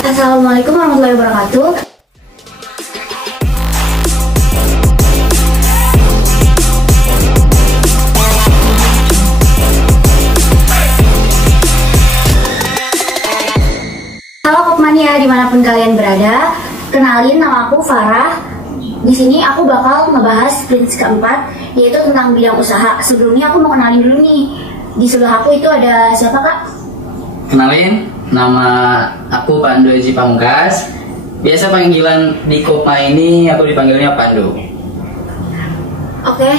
Assalamualaikum warahmatullahi wabarakatuh. Halo Kopmania dimanapun kalian berada, kenalin nama aku Farah. Di sini aku bakal ngebahas prinsip keempat, yaitu tentang bidang usaha. Sebelumnya aku mau kenalin dulu nih. Di sebelah aku itu ada siapa kak? Kenalin, nama aku Pandu Haji Pamungkas. Biasa panggilan di Kopma ini aku dipanggilnya Pandu. Oke,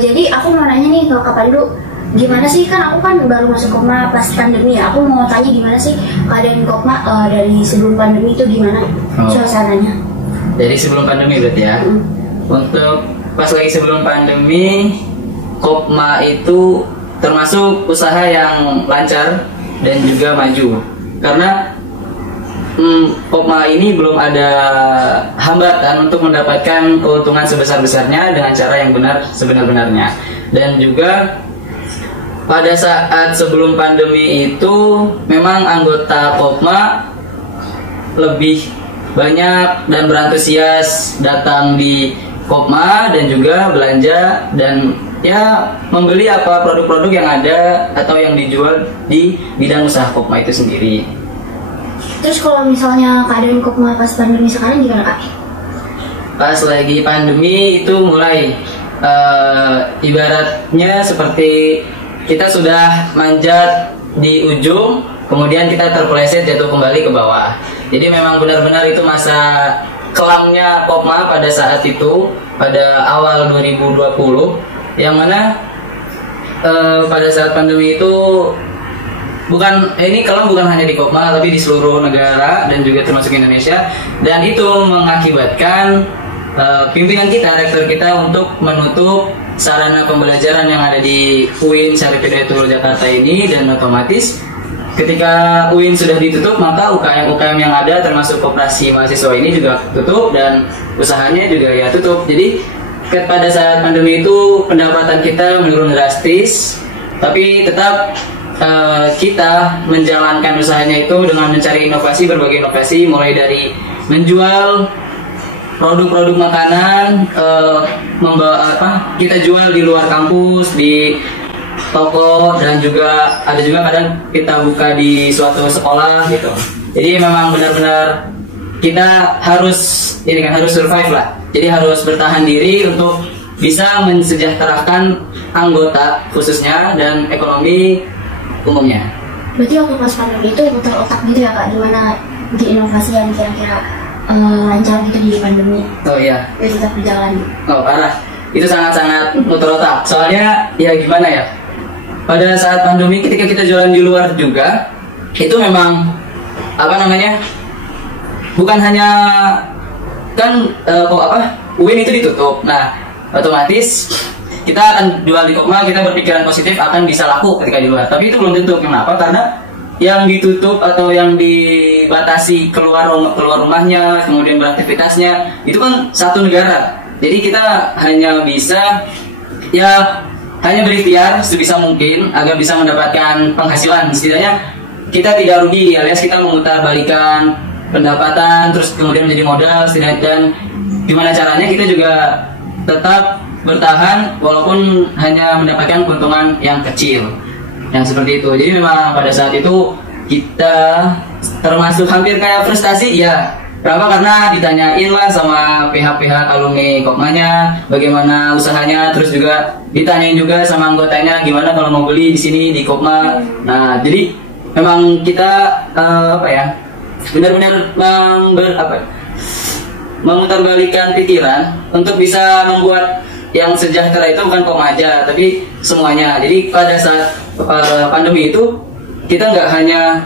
jadi aku mau nanya nih ke Kak Pandu, gimana sih, kan aku kan baru masuk Kopma pas pandemi ya. Aku mau tanya gimana sih keadaan Kopma dari sebelum pandemi itu gimana suasananya? Jadi sebelum pandemi berarti ya. Untuk pas lagi sebelum pandemi, Kopma itu termasuk usaha yang lancar dan juga maju. Karena Kopma ini belum ada hambatan untuk mendapatkan keuntungan sebesar-besarnya dengan cara yang benar sebenar-benarnya. Dan juga pada saat sebelum pandemi itu memang anggota Kopma lebih banyak dan berantusias datang di Kopma dan juga belanja dan ya membeli apa produk-produk yang ada atau yang dijual di bidang usaha Kopma itu sendiri. Terus kalau misalnya keadaan Kopma pas pandemi sekarang gimana kak? Pas lagi pandemi itu mulai ibaratnya seperti kita sudah manjat di ujung, kemudian kita terpeleset jatuh kembali ke bawah. Jadi memang benar-benar itu masa kelamnya Kopma pada saat itu, pada awal 2020, yang mana pada saat pandemi itu ini kelam bukan hanya di Kopma tapi di seluruh negara dan juga termasuk Indonesia, dan itu mengakibatkan pimpinan kita, rektor kita untuk menutup sarana pembelajaran yang ada di UIN Syarif Hidayatullah Jakarta ini, dan otomatis ketika UIN sudah ditutup maka UKM-UKM yang ada termasuk koperasi mahasiswa ini juga tutup dan usahanya juga ya tutup. Jadi pada saat pandemi itu pendapatan kita menurun drastis, tapi tetap kita menjalankan usahanya itu dengan mencari inovasi, berbagai inovasi, mulai dari menjual produk-produk makanan, kita jual di luar kampus, di toko, dan juga ada juga kadang kita buka di suatu sekolah gitu. Jadi memang benar-benar kita harus survive lah. Jadi harus bertahan diri untuk bisa mensejahterakan anggota khususnya dan ekonomi umumnya. Berarti waktu pas pandemi itu muter otak gitu ya kak, gimana bikin inovasi yang kira-kira lancar gitu di pandemi? Oh iya. Biar tetap berjalan. Oh parah. Itu sangat-sangat muter otak. Soalnya ya gimana ya? Pada saat pandemi ketika kita jualan di luar juga, itu memang bukan hanya kan UIN itu ditutup. Nah, otomatis kita akan jual di Kopma, kita berpikiran positif akan bisa laku ketika di luar. Tapi itu belum tentu. Kenapa? Karena yang ditutup atau yang dibatasi keluar rumahnya, kemudian beraktivitasnya, itu kan satu negara. Jadi kita hanya bisa hanya berikhtiar sebisa mungkin agar bisa mendapatkan penghasilan. Setidaknya kita tidak rugi, alias kita memutarbalikan pendapatan terus kemudian menjadi modal. Dan gimana caranya kita juga tetap bertahan walaupun hanya mendapatkan keuntungan yang kecil, yang seperti itu. Jadi memang pada saat itu kita termasuk hampir kayak frustasi ya. Kenapa? Karena ditanyain lah sama pihak-pihak alumni Kopmanya bagaimana usahanya, terus juga ditanyain juga sama anggotanya gimana kalau mau beli di sini di Kopma. Nah, jadi memang kita benar-benar memutarbalikkan pikiran untuk bisa membuat yang sejahtera itu bukan Kopma aja, tapi semuanya. Jadi pada saat pandemi itu kita nggak hanya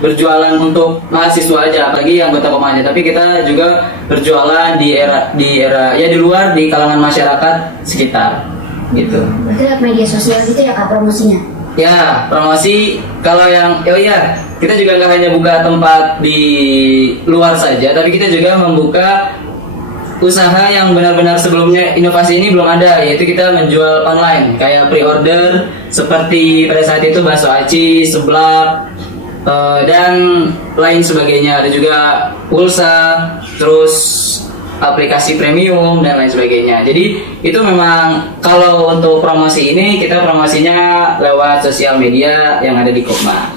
berjualan untuk mahasiswa aja, apalagi anggota Kopma aja, tapi kita juga berjualan di luar, di kalangan masyarakat sekitar gitu. Berarti lewat media sosial gitu ya kak promosinya? Ya, promosi. Kalau yang kita juga nggak hanya buka tempat di luar saja, tapi kita juga membuka usaha yang benar-benar sebelumnya inovasi ini belum ada, yaitu kita menjual online kayak pre-order, seperti pada saat itu bakso aci, seblak, dan lain sebagainya. Ada juga pulsa, terus aplikasi premium dan lain sebagainya. Jadi itu memang kalau untuk promosi ini kita promosinya lewat sosial media yang ada di Kopma.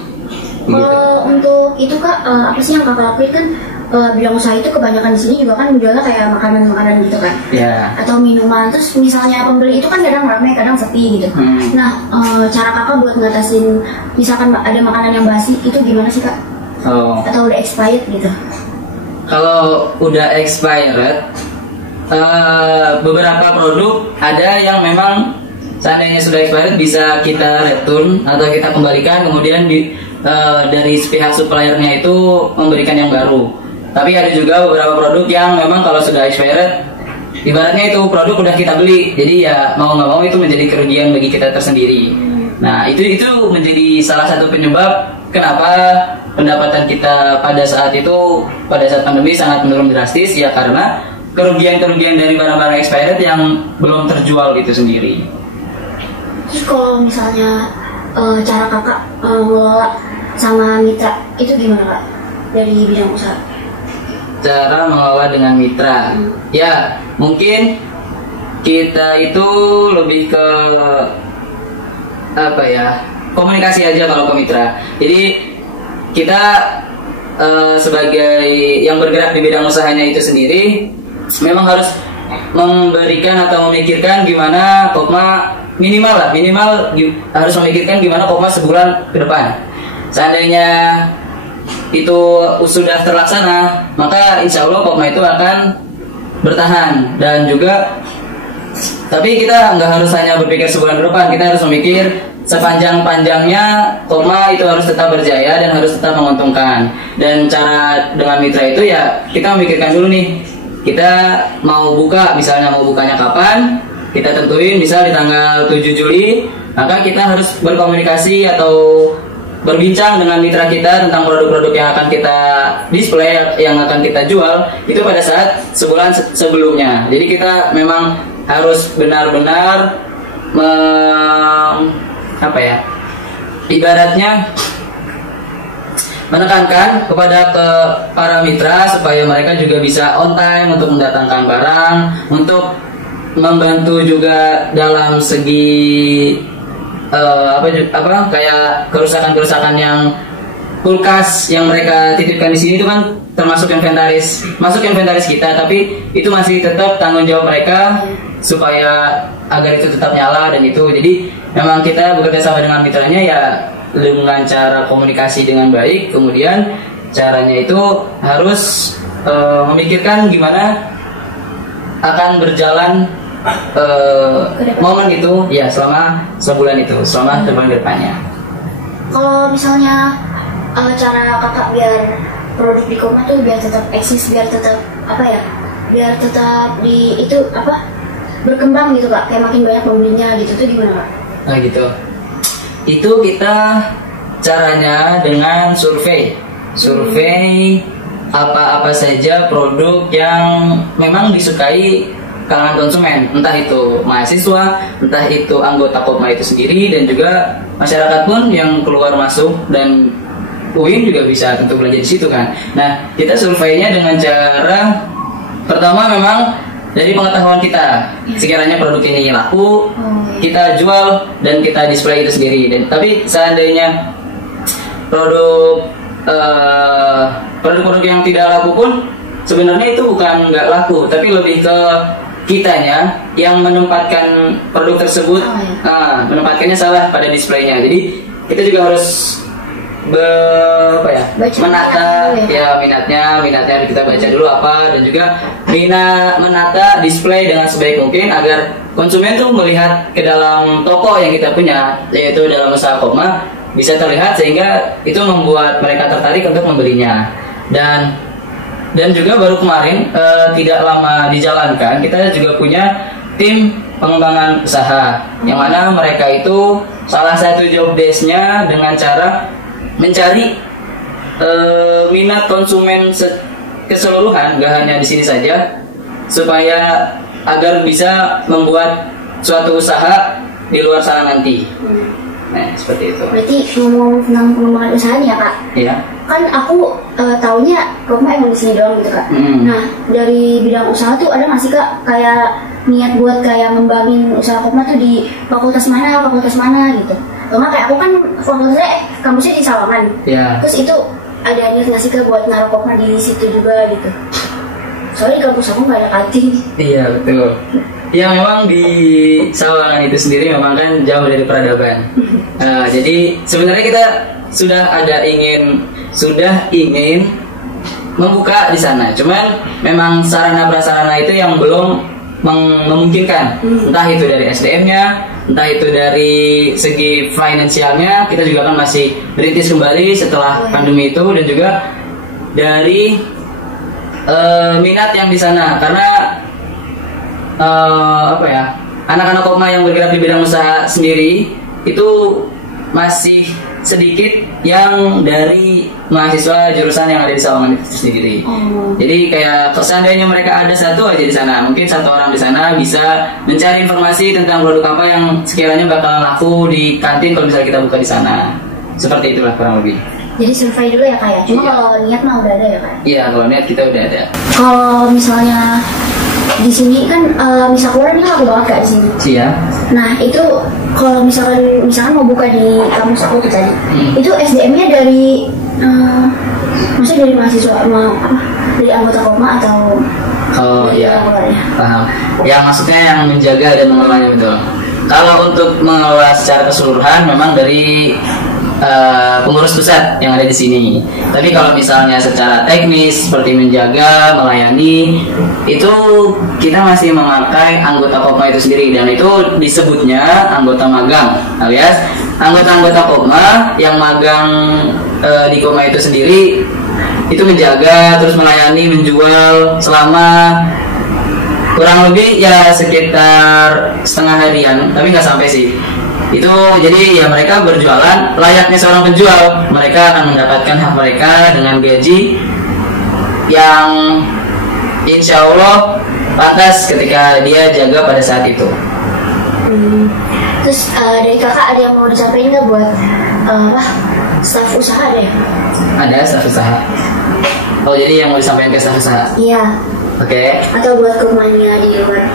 Kalau untuk itu Kak, apa sih yang Kakak lakuin kan? Bidang usaha itu kebanyakan di sini juga kan jualnya kayak makanan-makanan gitu kan, atau minuman. Terus misalnya pembeli itu kan kadang ramai, kadang sepi gitu. Nah, cara Kakak buat ngatasin misalkan ada makanan yang basi itu gimana sih Kak? Atau udah expired gitu? Kalau udah expired, beberapa produk ada yang memang seandainya sudah expired bisa kita return atau kita kembalikan, kemudian dari pihak suppliernya itu memberikan yang baru. Tapi ada juga beberapa produk yang memang kalau sudah expired, ibaratnya itu produk udah kita beli, jadi ya mau nggak mau itu menjadi kerugian bagi kita tersendiri. Nah itu menjadi salah satu penyebab kenapa pendapatan kita pada saat pandemi sangat menurun drastis, ya karena kerugian dari barang-barang expired yang belum terjual itu sendiri. Terus kalau misalnya cara Kakak mengelola sama mitra itu gimana Kak dari bidang usaha? Cara mengelola dengan mitra, ya mungkin kita itu lebih ke apa ya, komunikasi aja kalau ke mitra. Jadi kita sebagai yang bergerak di bidang usahanya itu sendiri memang harus memberikan atau memikirkan gimana Kopma minimal harus memikirkan gimana Kopma sebulan ke depan. Seandainya itu sudah terlaksana, maka insya Allah Kopma itu akan bertahan. Dan juga tapi kita nggak harus hanya berpikir sebulan ke depan, kita harus memikir sepanjang-panjangnya Kopma itu harus tetap berjaya dan harus tetap menguntungkan. Dan cara dengan mitra itu ya kita memikirkan dulu nih, kita mau buka, misalnya mau bukanya kapan, kita tentuin misal di tanggal 7 Juli, maka kita harus berkomunikasi atau berbincang dengan mitra kita tentang produk-produk yang akan kita display, yang akan kita jual itu pada saat sebulan sebelumnya. Jadi kita memang harus benar-benar ibaratnya menekankan kepada para mitra supaya mereka juga bisa on time untuk mendatangkan barang, untuk membantu juga dalam segi kayak kerusakan yang kulkas yang mereka titipkan di sini itu kan termasuk inventaris kita, tapi itu masih tetap tanggung jawab mereka supaya agar itu tetap nyala. Dan itu jadi memang kita bekerja sama dengan mitranya ya dengan cara komunikasi dengan baik, kemudian caranya itu harus memikirkan gimana akan berjalan momen itu ya selama sebulan depannya. Kalau misalnya cara Kakak biar produk di Kopma tuh biar tetap eksis, biar tetap berkembang gitu Kak, kayak makin banyak pembelinya gitu tuh gimana Kak? Nah gitu, itu kita caranya dengan survei apa saja produk yang memang disukai kalangan konsumen, entah itu mahasiswa, entah itu anggota Kopma itu sendiri, dan juga masyarakat pun yang keluar masuk, dan UIN juga bisa tentu belanja di situ kan. Nah, kita surveinya dengan cara pertama memang dari pengetahuan kita, sekiranya produk ini laku, kita jual dan kita display itu sendiri. Dan tapi seandainya produk-produk yang tidak laku pun sebenarnya itu bukan nggak laku, tapi lebih ke kitanya yang menempatkan produk tersebut, menempatkannya salah pada displaynya. Jadi kita juga harus menata minatnya kita baca dulu apa, dan juga menata display dengan sebaik mungkin agar konsumen tuh melihat ke dalam toko yang kita punya, yaitu dalam usaha Kopma, bisa terlihat sehingga itu membuat mereka tertarik untuk membelinya. Dan juga baru kemarin tidak lama dijalankan, kita juga punya tim pengembangan usaha yang mana mereka itu salah satu job desk-nya dengan cara mencari minat konsumen keseluruhan, gak hanya di sini saja, supaya agar bisa membuat suatu usaha di luar sana nanti. Nah, seperti itu. Berarti ngomong tentang pengembangan usaha nih ya kak. Iya. Kan aku taunya Kopma emang di sini doang gitu kak. Nah dari bidang usaha tuh ada nggak sih kak kayak niat buat kayak ngembangin usaha Kopma tuh di fakultas mana gitu? Karena kayak aku kan fakultasnya kampusnya di Sawangan. Iya. Terus itu ada niat nggak sih kak buat naruh Kopma di situ juga gitu? Soalnya di kampus aku nggak ada kantin. Iya betul. Ya memang di Sawangan itu sendiri memang kan jauh dari peradaban. Jadi sebenarnya kita sudah ingin membuka di sana. Cuman memang sarana prasarana itu yang belum memungkinkan. Entah itu dari SDM-nya, entah itu dari segi finansialnya, kita juga kan masih berintis kembali setelah pandemi itu, dan juga dari minat yang di sana, karena anak-anak Kopma yang bergerak di bidang usaha sendiri itu masih sedikit yang dari mahasiswa jurusan yang ada di Sawangan itu sendiri. Jadi kayak seandainya mereka ada satu aja di sana, mungkin satu orang di sana bisa mencari informasi tentang produk apa yang sekiranya bakal laku di kantin kalau misalnya kita buka di sana. Seperti itulah kurang lebih. Jadi survei dulu ya kak ya. Cuma kalau niat mah udah ada ya kak. Iya, kalau niat kita udah ada. Kalau misalnya di sini kan misal keluar ini laku banget kak di sini. Iya. Nah itu kalau misalkan mau buka di kampus aku tuh tadi, itu SDM-nya dari maksudnya dari mahasiswa dari anggota Kopma atau iya, paham. Ya maksudnya yang menjaga dan mengelolanya, betul. Kalau untuk mengelola secara keseluruhan memang dari pengurus pusat yang ada di sini. Tapi kalau misalnya secara teknis seperti menjaga, melayani, itu kita masih memakai anggota Kopma itu sendiri, dan itu disebutnya anggota magang, alias anggota-anggota Kopma yang magang di Kopma itu sendiri itu menjaga, terus melayani, menjual selama kurang lebih ya sekitar setengah harian, tapi nggak sampai sih. Itu jadi ya mereka berjualan layaknya seorang penjual. Mereka akan mendapatkan hak mereka dengan gaji yang insya Allah pantas ketika dia jaga pada saat itu. Terus dari kakak ada yang mau disampaikan nggak buat staf usaha ada ya? Ada staf usaha. Oh jadi yang mau disampaikan ke staf usaha? Iya. Oke. Atau buat Kopmanya di luar?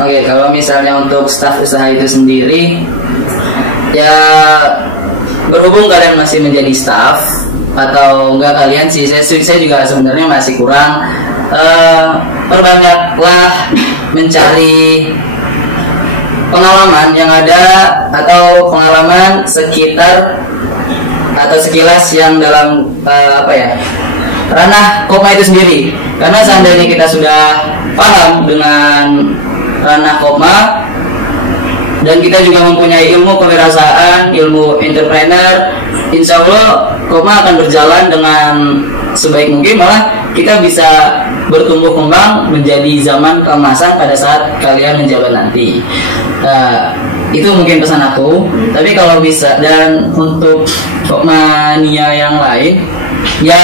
Oke, kalau misalnya untuk staf usaha itu sendiri, ya berhubung kalian masih menjadi staf atau enggak kalian sih, saya juga sebenarnya masih kurang. Perbanyaklah mencari pengalaman yang ada atau pengalaman sekitar atau sekilas yang dalam ranah Kopma itu sendiri. Karena seandainya kita sudah paham dengan ranah Kopma dan kita juga mempunyai ilmu kewirausahaan, ilmu entrepreneur, insya Allah Kopma akan berjalan dengan sebaik mungkin, malah kita bisa bertumbuh kembang menjadi zaman keemasan pada saat kalian menjabat nanti. Itu mungkin pesan aku. Tapi kalau bisa, dan untuk Kopmania yang lain, ya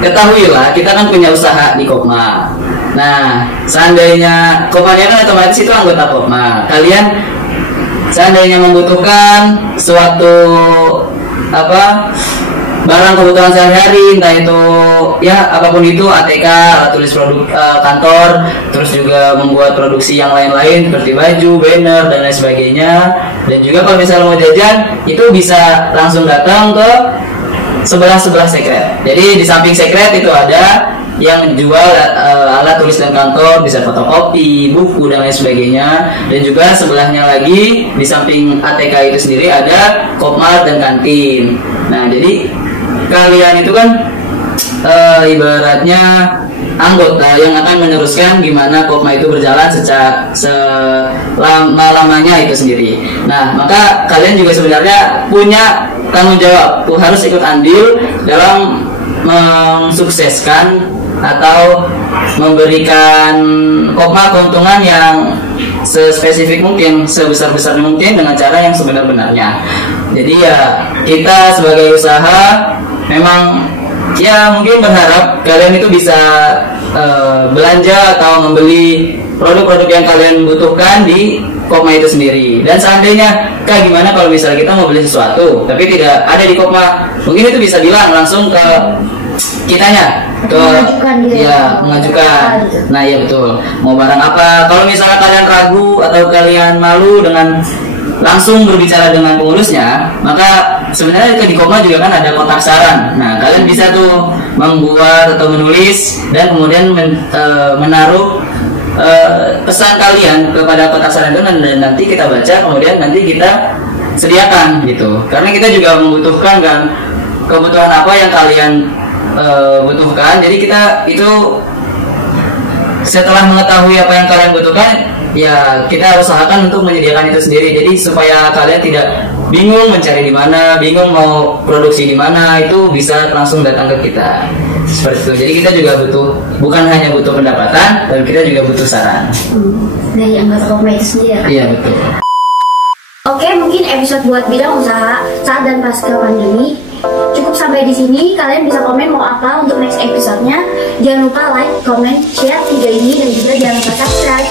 ketahuilah kita kan punya usaha di Kopma. Nah, seandainya Kopmania kan otomatis itu anggota Kopma. Kalian seandainya membutuhkan suatu barang kebutuhan sehari-hari, entah itu ya apapun itu, ATK, alat tulis produk kantor, terus juga membuat produksi yang lain-lain seperti baju, banner dan lain sebagainya. Dan juga kalau misalnya mau jajan, itu bisa langsung datang ke sebelah sekret. Jadi di samping sekret itu ada yang jual alat tulis dan kantor, bisa fotokopi, buku dan lain sebagainya. Dan juga sebelahnya lagi di samping ATK itu sendiri ada Kopmart dan kantin. Nah, jadi kalian itu kan ibaratnya anggota yang akan meneruskan gimana Kopma itu berjalan selama-lamanya itu sendiri. Nah, maka kalian juga sebenarnya punya tanggung jawab, harus ikut andil dalam mensukseskan atau memberikan Kopma keuntungan yang sespesifik mungkin, sebesar-besarnya mungkin, dengan cara yang sebenar-benarnya. Jadi ya kita sebagai usaha memang ya mungkin berharap kalian itu bisa belanja atau membeli produk-produk yang kalian butuhkan di Kopma itu sendiri. Dan seandainya Kak, gimana kalau misalnya kita mau beli sesuatu tapi tidak ada di Kopma, mungkin itu bisa bilang langsung ke kitanya, ke Mengajukan gitu. mengajukan. Nah iya betul, mau barang apa. Kalau misalnya kalian ragu atau kalian malu dengan langsung berbicara dengan pengurusnya, maka sebenarnya di Kopma juga kan ada kotak saran. Nah kalian bisa tuh membuat atau menulis dan kemudian menaruh pesan kalian kepada kotak saran itu, dan nanti kita baca, kemudian nanti kita sediakan gitu. Karena kita juga membutuhkan kan kebutuhan apa yang kalian butuhkan. Jadi kita itu setelah mengetahui apa yang kalian butuhkan, ya kita usahakan untuk menyediakan itu sendiri. Jadi supaya kalian tidak bingung mencari di mana, bingung mau produksi di mana, itu bisa langsung datang ke kita. Seperti itu. Jadi kita juga bukan hanya butuh pendapatan, tapi kita juga butuh saran. Dari anggota Kopma itu sendiri ya? Iya betul. Oke, mungkin episode buat bidang usaha saat dan pasca pandemi cukup sampai di sini. Kalian bisa komen mau apa untuk next episode-nya. Jangan lupa like, comment, share video ini, dan juga jangan lupa subscribe.